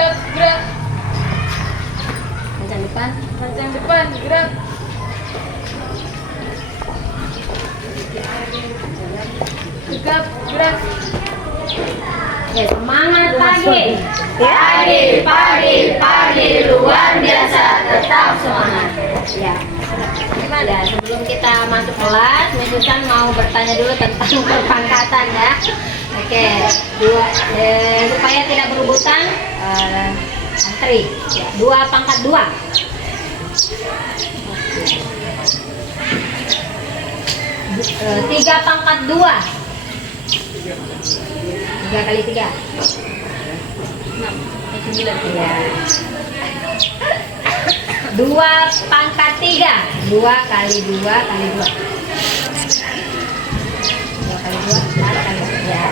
siap, gerak. Kencang depan. Kencang depan, gerak. Tegap, gerak. Oke, semangat pagi. Pagi luar biasa, tetap semangat. Ya. Gimana? Sebelum kita masuk kelas, Miss Susan mau bertanya dulu tentang perpangkatan ya. Oke, supaya tidak berebutan, antri. Ya, 2 pangkat 2. 3 pangkat 2. 3 kali 3. 9. Ya. 2 pangkat 3. 2 kali 2 kali 2. 2 kali 2 4 kali 2. Ya.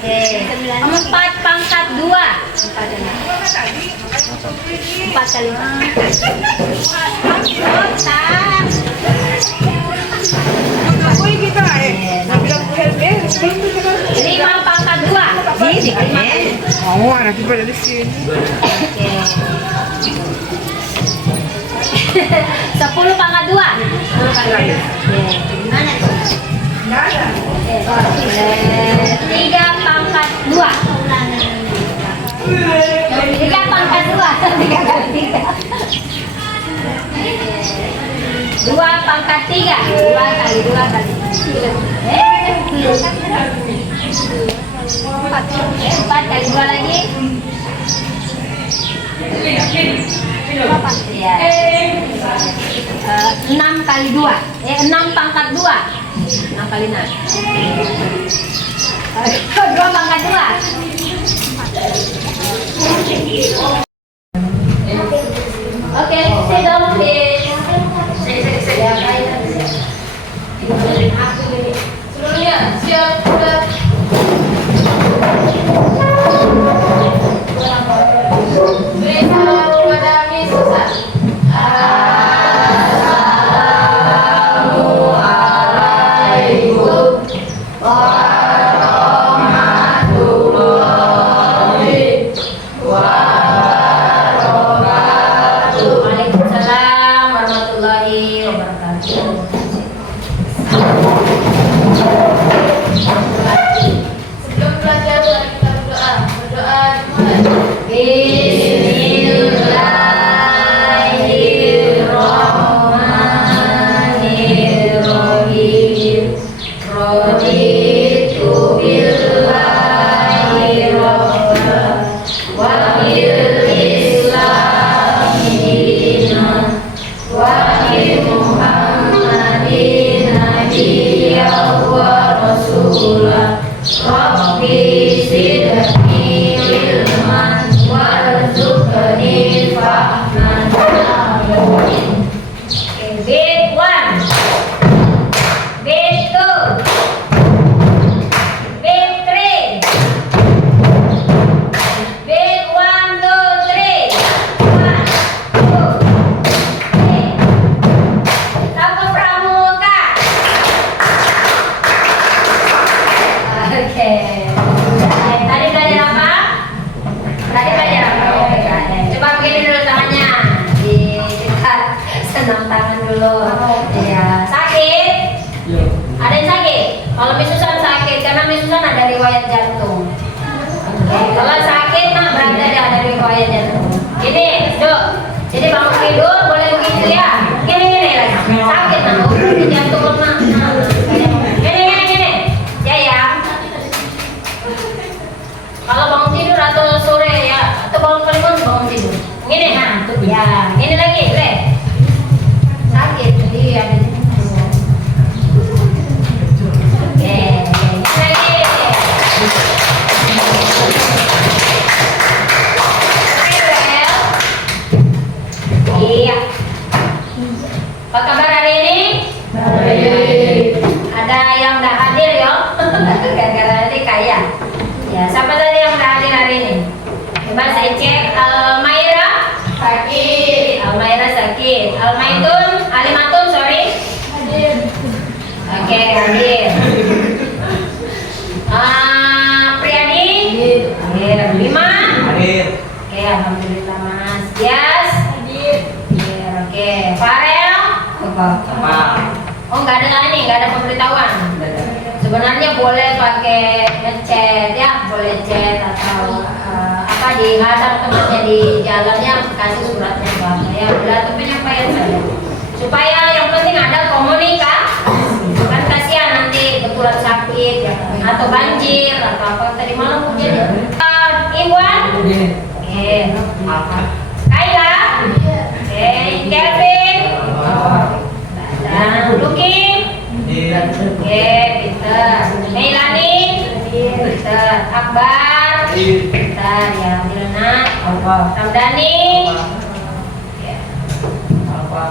Oke. 4 pangkat 2. 4 kali 5 pangkat 2. Di 5. Oh, nanti pada di sini. Oke. 10 pangkat 2. 10 pangkat 2. Gimana tuh? Nggak ada. 3 pangkat 2. 3 pangkat 2. 3 kali 3. 2 pangkat 3. 2 kali 2 kali 4 kali 2 lagi. 6 kali 2. 6 pangkat 2. 6 kali 6. 2 pangkat 2. Oke, sit down please. Seluruhnya siap, gerak. Beri salam kepada Miss Susan. Waalaikumsalam warahmatullahi wabarakatuh. Sebelum belajar mari kita berdoa. Berdoa dimulai. Bismillahirrahmanirrahim. Raditu billahi rabban wa bil islami dinan wa bi Muhammadin nabiyyan wa rasulah. Rabbi zidni ilman warzuqni fahman. Amin. Beat 1. Beat 2. Beat 3. Beat 1, 2, 3. 1, 2, 3. Sapu pramuka. Oke. Tadi belajar apa? Tadi belajar apa? Coba begini dulu tangannya. Kita senam tangan dulu. Ya, sakit? Ada yang sakit? Kalau Miss Susan sakit, karena Miss Susan ada riwayat jantung. Oke, kalau sakit mah berarti ada riwayat jantung. Ini, Dok. Jadi bangun tidur boleh begitu ya. Gini lagi. Sakit nah, di jantung lemah. Gini. Ya. Kalau bangun tidur atau sore ya, atau bangun tidur. Gini, nah, tuh ya. Gini lagi, Le. Sakit, jadi ada di situ. Oke, lagi. Iya. Apa kabar hari ini? Baik. Ada yang udah hadir ya? Gara-gara nanti kaya. Ya, siapa tadi yang udah hadir hari ini? Coba saya cek. Almaira Sakit. Almaira sakit. Alimatun, sorry. Hadir. Oke, hadir. Priyadi? Hadir. Bima? Hadir. Oke, alhamdulillah Mas. Yes. Hadir. Oke. Farel. Apa? Oh, nggak ada pemberitahuan. Sebenarnya boleh pakai ngechat ya, boleh chat atau dihadap temannya di jalannya, kasih suratnya ke apa ya, udah tuh penyampaian saja. Supaya yang penting ada komunikasi. Kan kasihan nanti betulan sakit ya, atau banjir atau apa tadi malam hujan ya. Iwan. Oke. Kayla. Oke, Kevin. Dan Luki. Oke, Peter. Meilani. Peter. Akbar. Peter ya, Milna. Ramdhani. Apa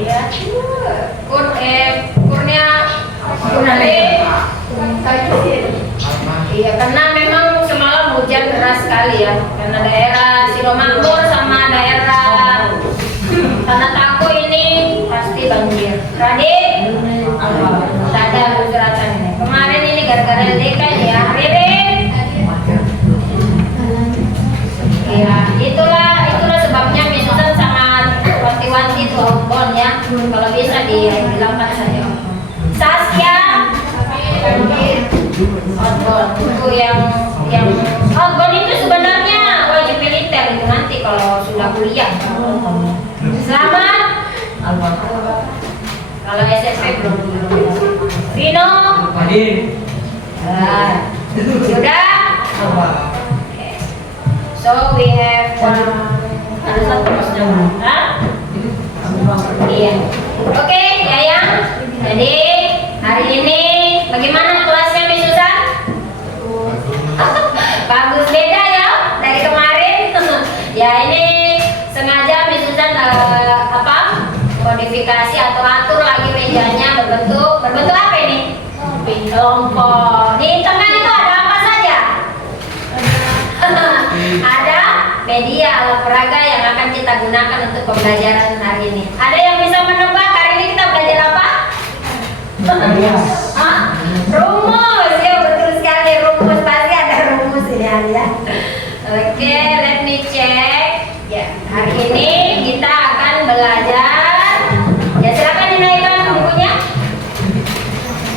ya? Kurnia. Iya, karena memang semalam hujan deras sekali ya. Karena daerah Silomakmur sama daerah Tanah Tangko ini pasti banjir. Radit, ada suratan ini. Kemarin ini gara-gara LDK ya. Ririn. Ya, itulah sebabnya Misusan sangat wanti-wanti itu outbound ya. Kalau bisa dihilangkan saja. Saskia, outbound itu yang outbound itu sebenarnya wajib militer itu nanti kalau sudah kuliah. Selamat. Kalau SMP belum. Vino. Sudah. Okay. So we have ada satu masnya. Iya. Oke, Yayang. Jadi hari ini bagaimana kelasnya Miss Susan? Bagus, beda ya dari kemarin. Ya ini sengaja Miss Susan modifikasi atau atur lagi mejanya berbentuk apa ini? Kelompok. Di tengah itu ada apa saja? Ada media alat peraga yang akan kita gunakan untuk pembelajaran hari ini. Ada yang bisa menebak hari ini kita belajar apa? Rumus. Ya betul sekali, rumus, pasti ada rumus ini ya. Oke, let me check. Ya, hari ini kita akan belajar. Ya, silakan dinaikkan bukunya.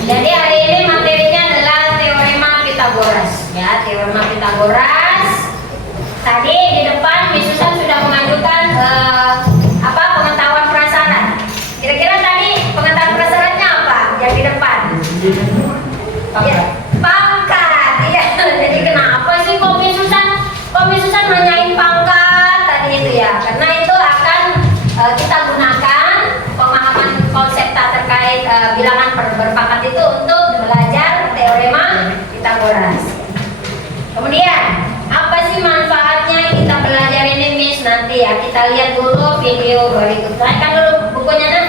Jadi hari ini materinya adalah teorema Pythagoras. Ya, teorema Pythagoras. Tadi di depan Miss Susan sudah mengajukan pengetahuan prasarat. Kira-kira tadi pengetahuan prasaratnya apa? Yang di depan? Ya, pangkat. Iya. Jadi kenapa sih kok Miss Susan nanyain pangkat tadi itu ya? Karena itu akan kita gunakan pemahaman konsep terkait bilangan berpangkat itu untuk belajar teorema Pythagoras. Kemudian apa sih manfaatnya kita belajar ini Miss? Nanti ya kita lihat dulu video berikut. Naikkan dulu bukunya nah.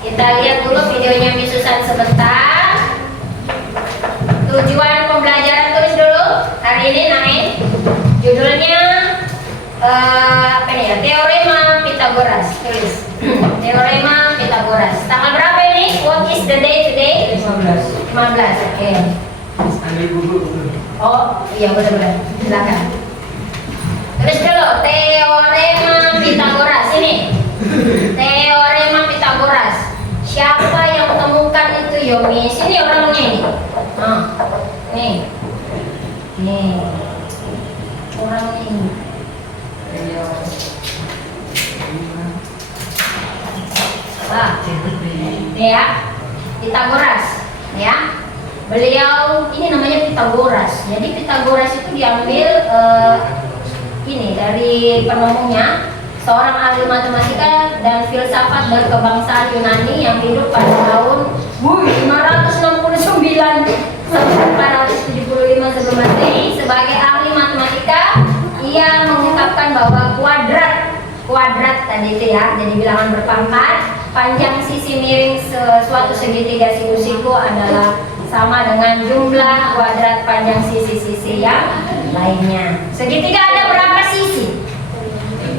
Kita lihat dulu videonya Miss Susan sebentar. Tujuan pembelajaran tulis dulu hari ini naik. Judulnya apa nih ya? Teorema Pythagoras. Tulis. Teorema Pythagoras. Tanggal berapa ini? What is the day today? 15. Oke. Oh, iya benar-benar. Silakan. Tulis dulu teorema Pythagoras ini. Teorema Pythagoras. Siapa yang temukan itu Yomi? Sini orangnya ini. Nih. Nih. Orangnya ini. Ya. Pythagoras, ya. Beliau ini namanya Pythagoras. Jadi Pythagoras itu diambil ini dari penemunya, seorang ahli matematika dan filsafat berkebangsaan Yunani yang hidup pada tahun 569 sampai 475 sebelum Masehi. Sebagai ahli matematika, ia mengungkapkan bahwa kuadrat tadi itu ya, jadi bilangan berpangkat, panjang sisi miring suatu segitiga siku adalah sama dengan jumlah kuadrat panjang sisi-sisi yang lainnya. Segitiga ada berapa sisi?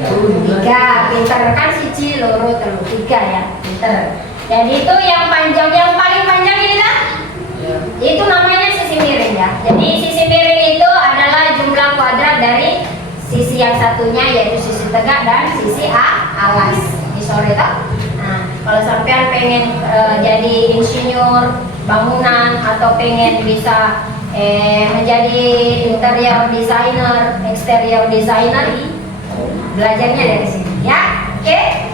3. Pinter kan siji loro telu 3 ya, pinter. Jadi itu yang panjang, yang paling panjang ini kan? Itu namanya sisi miring ya. Jadi sisi miring itu adalah jumlah kuadrat dari sisi yang satunya yaitu sisi tegak dan sisi alas. Di sore toh. Nah, kalau sampean pengen jadi insinyur bangunan atau pengen bisa menjadi interior designer, exterior designer, belajarnya dari sini ya. Oke.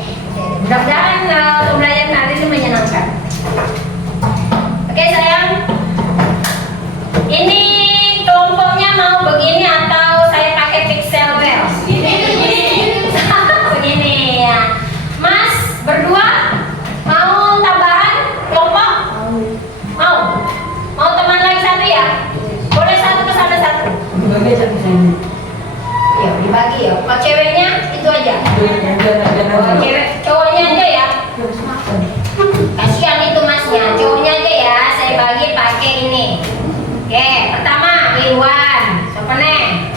Mudah-mudahan pembelajaran hari ini menyenangkan. Oke sayang, ini kelompoknya mau begini atau saya pakai pixel bell? Begini ya. Mas berdua mau tambahan kelompok? Mau teman lagi satu ya? Boleh satu ke sana satu. Yuk dibagi ya. Kalau ceweknya itu aja. Oh, cowoknya aja ya. Kasihan itu masnya. Cowoknya aja ya. Saya bagi pakai ini. Oke, pertama Iwan. Siapa nih?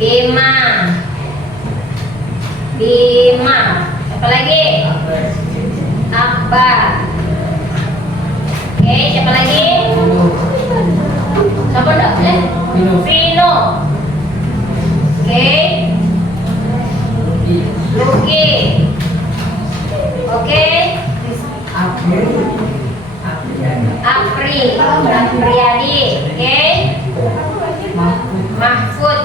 Bima. Siapa lagi? Akbar. Oke, siapa lagi? Siapa enggak? Vino. Oke. Luki. Oke. Apriyadi. Oke. Mahfud.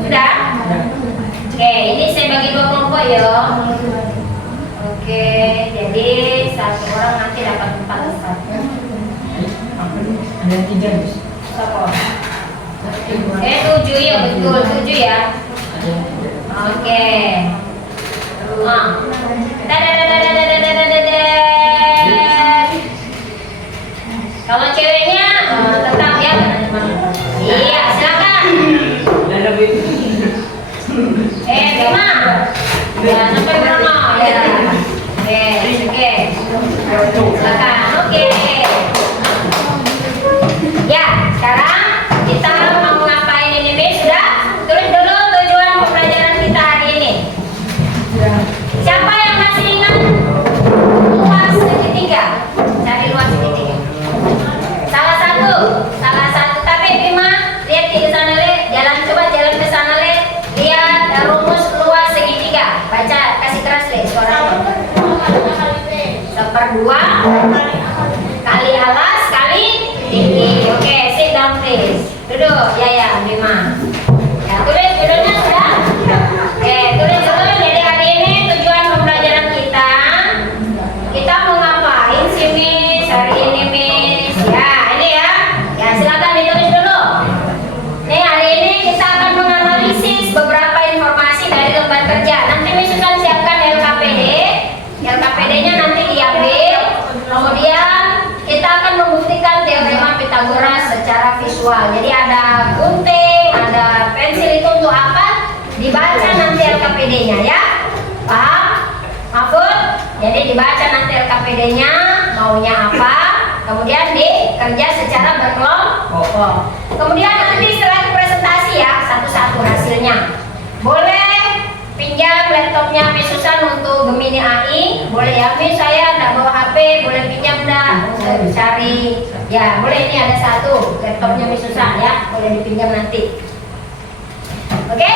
Sudah? Oke, ini saya bagi dua kelompok ya. Oke, jadi satu orang nanti dapat 4 pesan. Ada 3. Siapa? 7 ya, betul 7 ya. Oke. Kalau ceweknya tetap ya teman-teman. Iya, silakan. Bima. Ya, sampai Bruno ya. Oke. Silakan. Oke. Ya, sekarang kita mau ngapain ini, Be? Sudah? Tulis dulu tujuan pembelajaran kita hari ini. Siapa yang masih ingat luas segitiga? Cari luas segitiga. Salah satu. Tapi Bima, lihat di sana le, coba jalan ke sana le, lihat rumus luas segitiga. Baca, kasih keras le suaranya. 1/2 kali alas kali tinggi. Oke, sit down please. Duduk, ya Bima. Ya, tulis judulnya sudah? Oke, tulis dulu. Jadi hari ini tujuan pembelajaran kita mau ngapain sih Miss? Hari ini Miss. Ya, ini ya. Ya, silakan ditulis dulu. Nih, hari ini kita akan menganalisis beberapa informasi dari lembar kerja. Nanti Miss akan siapkan LKPD. LKPD-nya nanti diambil. Kemudian kita akan membuktikan teorema Pythagoras secara visual. Jadi ada gunting, ada pensil, itu untuk apa? Dibaca nanti LKPD-nya ya. Paham? Mahfud? Jadi dibaca nanti LKPD-nya maunya apa, kemudian dikerja secara berkelompok. Kemudian nanti setelah presentasi ya, satu-satu hasilnya. Boleh pinjam laptopnya Miss Susan untuk Gemini AI, boleh ya Miss, saya nggak bawa HP, boleh pinjam nggak? Saya cari, ya boleh, ini ada satu laptopnya Miss Susan ya, boleh dipinjam nanti. Oke,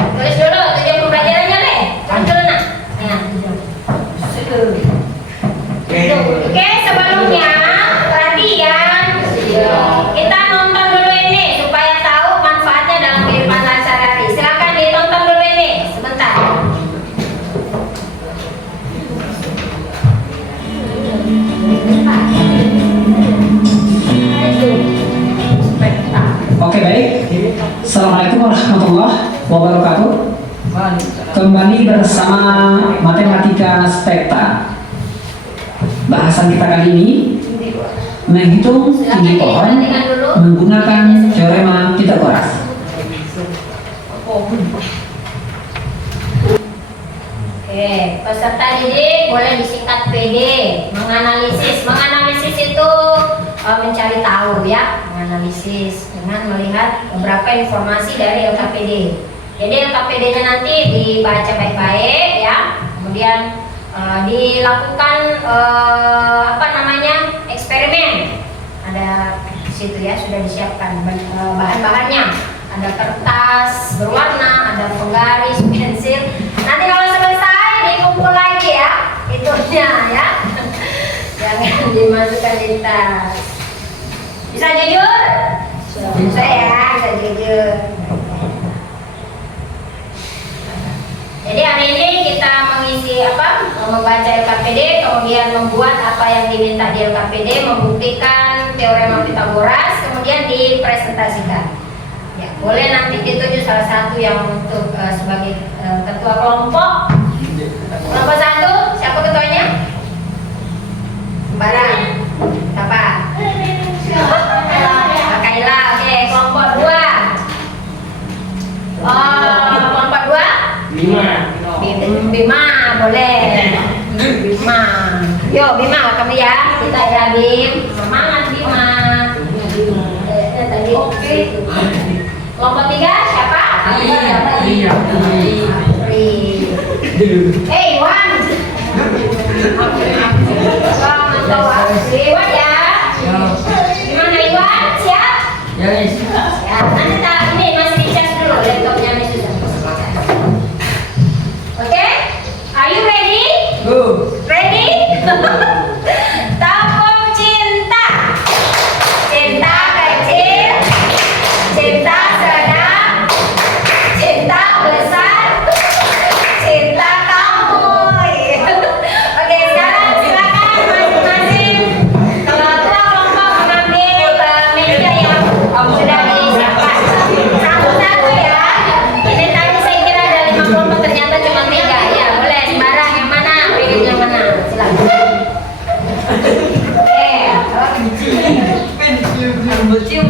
tulis dulu tujuan pembelajarannya le, tulis dulu nak. Ya. Oke, sebelumnya perhatian, kita nonton dulu ini supaya tahu manfaatnya dalam kehidupan sehari-hari. Silakan ditonton dulu ini sebentar. Oke, baik. Assalamualaikum warahmatullahi wabarakatuh. Kembali bersama Matematika Spekta. Bahasan kita kali ini menghitung tinggi pohon menggunakan teorema Pythagoras. Oke, peserta didik boleh disingkat PD. Menganalisis itu mencari tahu ya, menganalisis dengan melihat beberapa informasi dari LKPD. Jadi LKPD-nya nanti dibaca baik-baik ya, kemudian dilakukan eksperimen. Ada di situ ya, sudah disiapkan bahan-bahannya. Ada kertas, kertas berwarna, ada penggaris, pensil. Nanti kalau selesai dikumpul lagi ya, itunya ya. Jangan dimasukkan di tas. Bisa jujur? Bisa ya, bisa jujur. Jadi hari ini kita mengisi membaca LKPD, kemudian membuat apa yang diminta di LKPD, membuktikan teorema Pitagoras, kemudian dipresentasikan. Ya, boleh nanti dituju salah satu yang untuk sebagai ketua kelompok. Kelompok 1, siapa ketuanya? Barang. Siapa? Kaila. Oke, kelompok 2. Kelompok 2? Bima, boleh. Bima. Yo, Bima kamu ya. Kita ya, Bim. Semangat Bima. Tadi. Kelompok 3 siapa? Iya. Hey, Iwan. Iwan ya. Gimana Iwan? Siap? Ya. Nanti ini masih dicas dulu laptopnya Miss Susan. Oke? Are you ready? Go. Ready? Tepung cinta. Cinta kecil, cinta sedang, cinta besar, cinta kamu. Oke, sekarang silakan masing-masing ketua kelompok mengambil meja yang sudah disiapkan. Satu-satu ya. Ini tadi saya kira ada 5 kelompok, ternyata cuma 3. Ya, boleh sembarang yang mana, pilih yang mana. Silakan.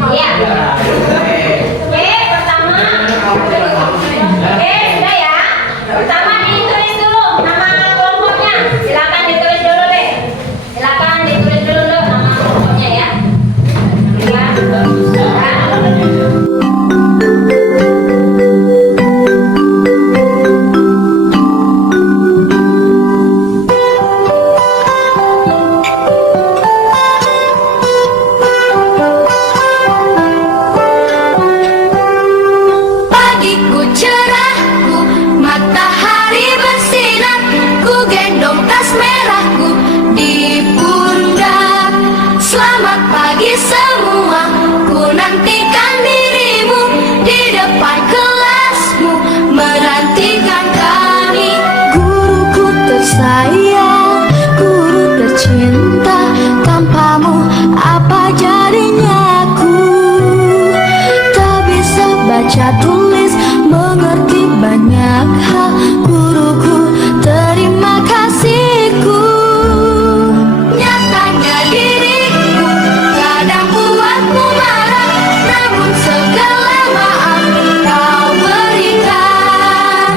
Iya. Oke, pertama. Oke, sudah ya. Pertama ditulis dulu nama kelompoknya. Silakan ditulis dulu deh. Silakan ditulis dulu nama kelompoknya ya. Ya. Pagiku cerahku, matahari bersinar, ku gendong tas merahku di pundak. Selamat pagi semua, ku nantikan dirimu di depan kelasmu, menantikan kami. Guruku tersayang, guru tercinta, tanpamu apa jadinya aku? Tak bisa baca tulis, mengerti banyak hal. Guruku, terima kasihku. Nyatanya diriku kadang buatmu marah, namun segala maaf kau berikan.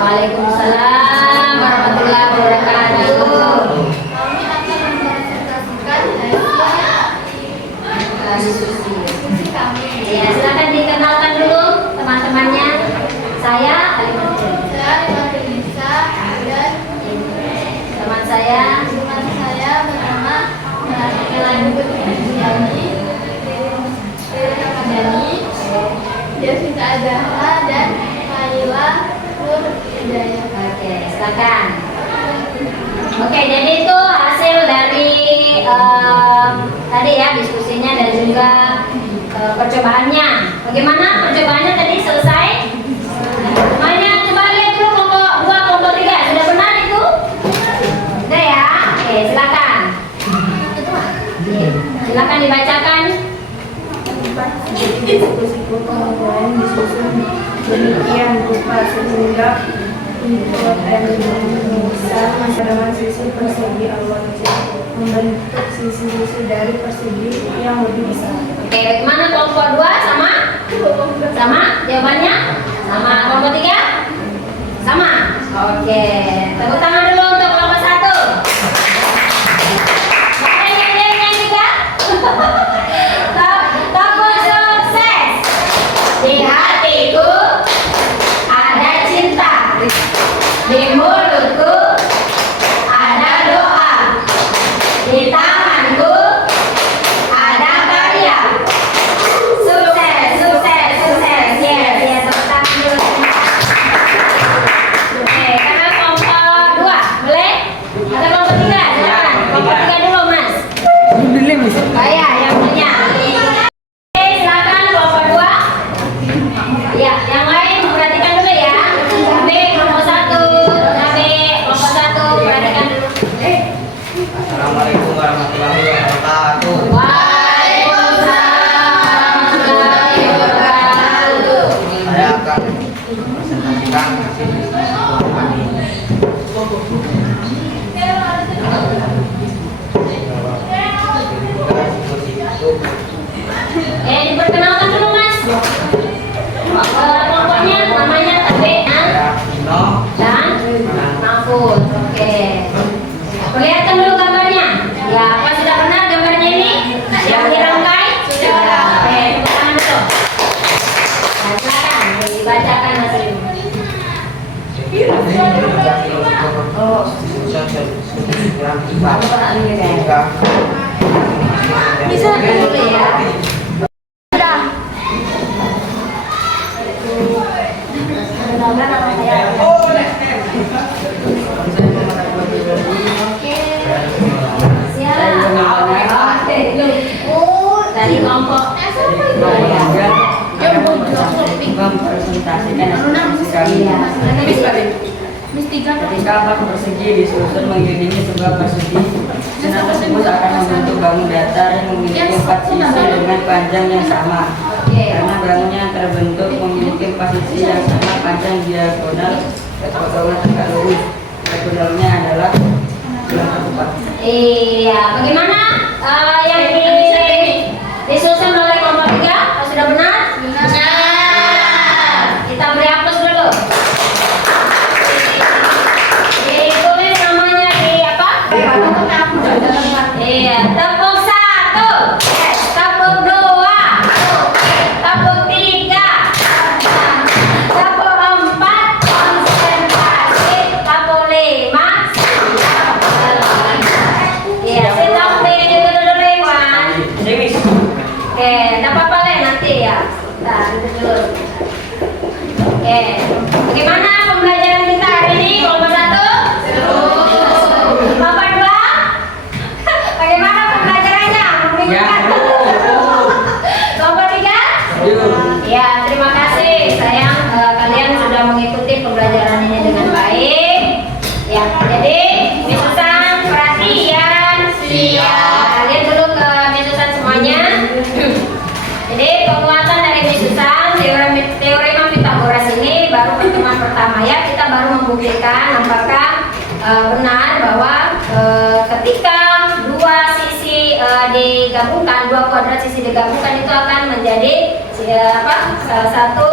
Waalaikumsalam warahmatullahi wabarakatuh. Kami akan mempresentasikan diskusi kami. Ya, silakan dikenalkan dulu teman-temannya. Saya Alimantin. Saya Iman Lisa dan Teman saya teman saya bernama Melani Jessica Azahra dan Kaila Nur Hidayah. Oke, silakan. Oke, jadi itu hasil dari tadi ya diskusinya dan juga percobaannya. Bagaimana percobaannya tadi selesai? Semuanya coba lihat dulu kelompok 2, kelompok 3. Sudah benar itu? Sudah ya? Oke, silakan. Silakan dibacakan. Diskusiku pengembangan disusun demikian rupa sehingga ikut dan memisah dengan sisi persegi awal membentuk sisi-sisi dari persegi yang lebih besar. Oke, bagaimana kelompok 2 sama? Sama? Jawabannya? Sama. Kelompok 3? Sama? Oke, tepuk tangan dulu untuk kelompok 1. Yang 3? Tepuk sukses. Di hatiku ada cinta, di mulutku ada doa, di tanganku ada karya. Sukses, sukses, sukses. Yes, yes, tepuk tangan dulu. Oke, karena kelompok 2, boleh? Atau kelompok 3? Silakan. Kelompok 3 dulu, Mas. Oh iya, yang punya. Oke, silakan kelompok 2. Ya, yang lain perhatikan dulu ya. Sampai kelompok 1, sampai kelompok 1 perhatikan dulu. Assalamualaikum warahmatullahi wabarakatuh. Waalaikumsalam warahmatullahi wabarakatuh. Saya akan presentasikan hasil diskusi kami. Diperkenalkan dulu Mas. Kelompoknya namanya Tabe Saya Pino. dan Mahfud. Oke. Perlihatkan dulu gambarnya. Ya, apa sudah benar gambarnya ini? Yang dirangkai? Sudah. Oke, tepuk tangan dulu. Nah, silakan dibacakan hasilnya. Bisa dulu ya. Dari kelompok mempresentasikan hasil kami. Ketika empat persegi disusun mengelilingi sebuah persegi, susunan tersebut akan membentuk bangun datar yang memiliki 4 sisi dengan panjang yang sama. Karena bangun yang terbentuk memiliki 4 sisi yang sama panjang diagonal potongan tegak lurus. Diagonalnya adalah bilang tepat. Iya, bagaimana yang disusun oleh kelompok 3? Sudah benar? Benar. Kita beri aplaus dulu. Ditulis namanya di apa? Iya, tepuk 1, tepuk 2, tepuk 3, tepuk 4, konsentrasi, tepuk 5. Iya, sit-up juga dulu Rewan. Oke, enggak apa-apa Le, nanti ya. Nah, duduk dulu. Oke, bagaimana pembelajaran kita hari ini? Kelompok 1? Kelompok 2? Bagaimana pembelajarannya? Membingungkan? Kelompok 3? Ya, terima kasih sayang, kalian sudah mengikuti pembelajaran ini dengan baik. Ya, jadi Miss Susan perhatian. Siap. Lihat dulu ke Miss Susan semuanya. Jadi penguatan dari Miss Susan teorema Pythagoras ini baru pertemuan pertama ya. Kita baru membuktikan apakah benar bahwa ketika dua sisi digabungkan, dua kuadrat sisi digabungkan itu akan menjadi salah satu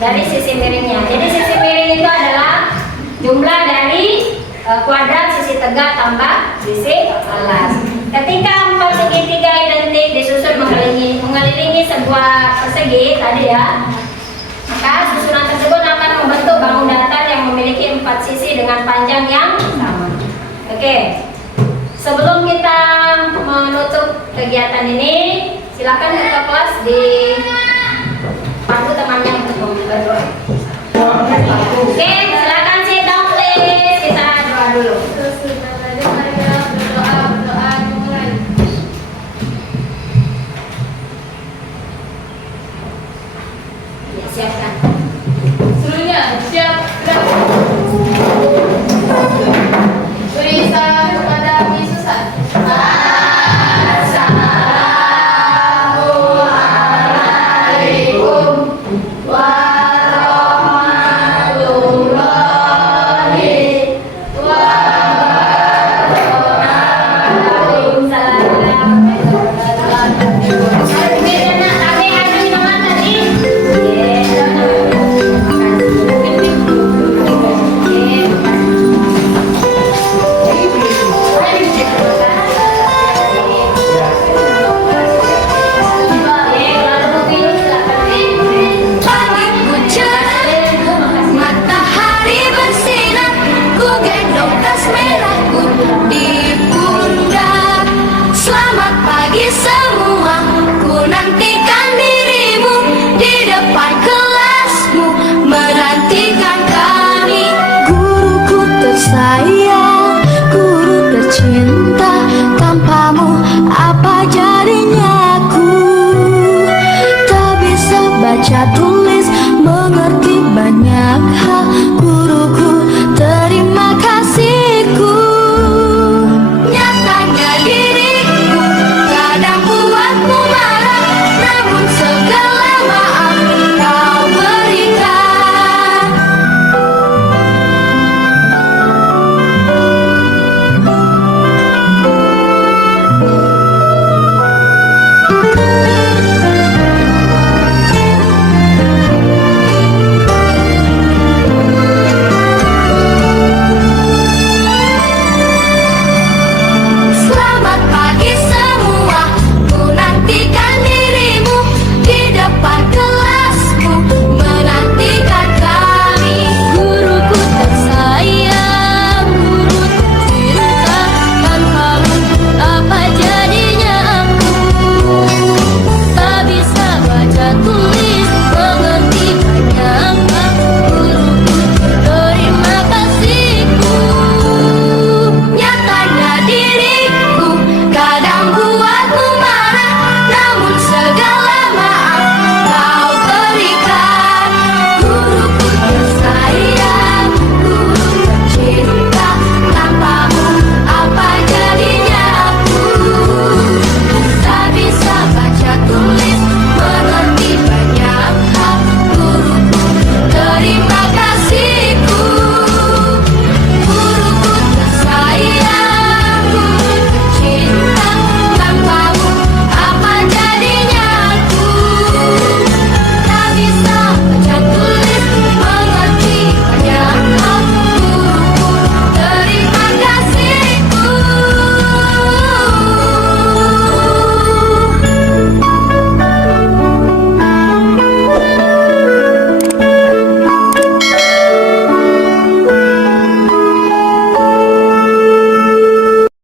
dari sisi miringnya. Jadi sisi miring tegak tambah sisi alas. Ketika 4 segitiga identik disusun mengelilingi sebuah persegi tadi ya, maka susunan tersebut akan membentuk bangun datar yang memiliki 4 sisi dengan panjang yang sama. Oke, sebelum kita menutup kegiatan ini, silakan buka kelas di pandu temannya untuk berdoa. Oke, silakan sit down please. Kita doa dulu. Ya, siapkan. Seluruhnya siap. Beri salam kepada Yesusan. Assalamualaikum warahmatullahi Pagiku cerah, matahari bersinar, ku gendong tas merahku di pundak. Selamat pagi semua, ku nantikan dirimu di depan kelasmu, menantikan kami. Guruku tersayang, guru tercinta,